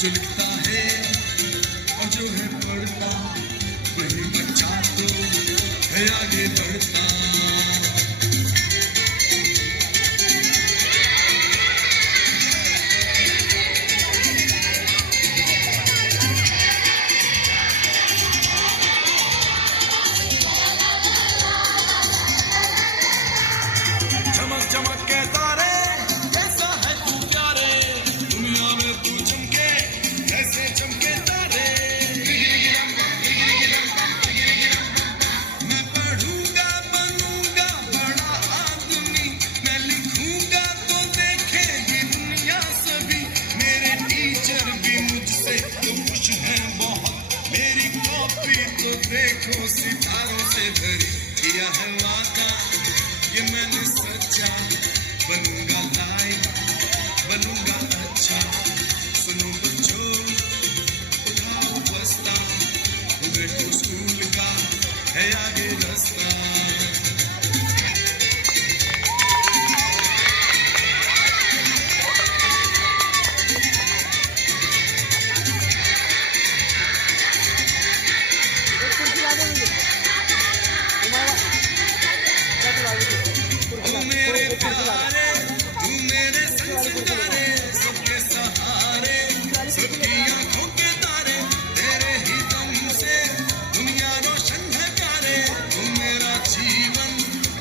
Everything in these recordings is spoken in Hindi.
जो लिखता है और जो है पढ़ता, वही बच्चा तो है आगे बढ़ता। चमक चमक के तारे, कैसा है तू प्यारे, दुनिया में तू चमके ऐसे चमके तारे। मैं पढ़ूंगा बनूंगा बड़ा आदमी, मैं लिखूंगा तो देखेगी दुनिया सभी। मेरे टीचर भी मुझसे तो खुश हैं बहुत, मेरी कॉपी तो देखो सितारों से भरी। किया है वादा ये मैंने सच्चा, बनूंगा लाइक बनूंगा अच्छा। सुनो बच्चों उठाओ बस्ता, देखो स्कूल का है आगे रास्ता। तू मेरे प्यारे, तू मेरे संस्कारे, सबके सहारे, सबकी आंखों के तारे, तेरे ही दम से दुनिया रोशन है प्यारे। तू मेरा जीवन,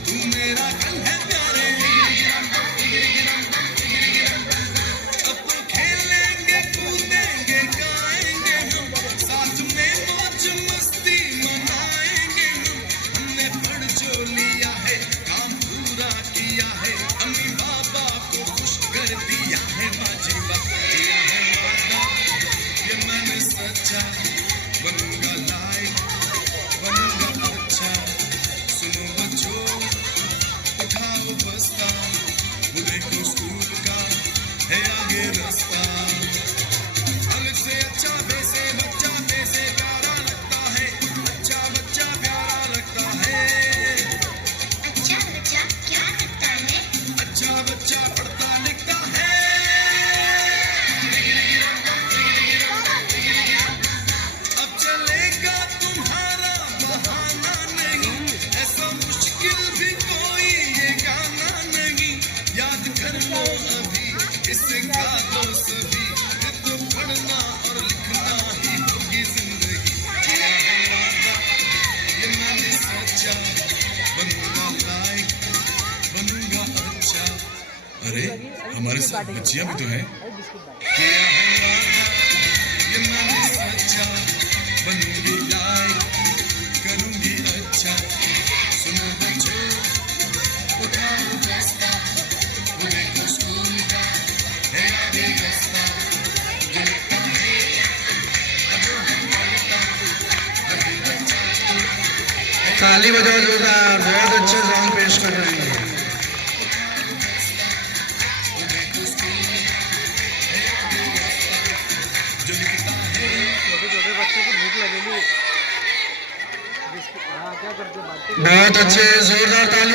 तू मेरा कल है प्यारे। अब तो खेलेंगे कूदेंगे गाएंगे हम, साथ में मौज मस्ती मनाएंगे हम। हमने पढ़ जो लिया है काम पूरा किया है, अम्मी बाबा को खुश कर दिया है। माजी बाबा किया है वादा ये मैंने सच्चा, बनूंगा लाइक बनूंगा अच्छा। सुनो बच्चों उठाओ बस्ता, देखो स्कूल का है आगे रास्ता। अलग से अच्छा वैसे बच्चा वैसे प्यारा लगता है, अच्छा बच्चा प्यारा लगता है। अच्छा बच्चा क्या लगता है? अच्छा बच्चा पढ़ता लिखता है। अब चलेगा तुम्हारा बहाना नहीं, ऐसा मुश्किल भी कोई ये गाना नहीं। याद कर लो अभी इसे गा दो सभी, ये तो पढ़ना और लिखना ही होगी जिंदगी। किया है वादा ये मैंने सच्चा, बनूंगा लाइक बनूंगा अच्छा। अरे हमारे साथ बच्चियां भी तो हैं। किया है वादा ये मैंने सच्चा, बनूंगी लाइक करूंगी अच्छा। सुनो बच्चों उठाओ बस्ता, देखो स्कूल का है आगे रास्ता। जो लिखता है और जो है पढ़ता, वही बच्चा तो है। ताली बजाओ जोरदार, बहुत अच्छे सॉन्ग पेश कर रहे हैं। जो लिखता है छोटे छोटे बच्चे को भूख लगेगी। हाँ क्या करते बातें बहुत अच्छे जोरदार ताली।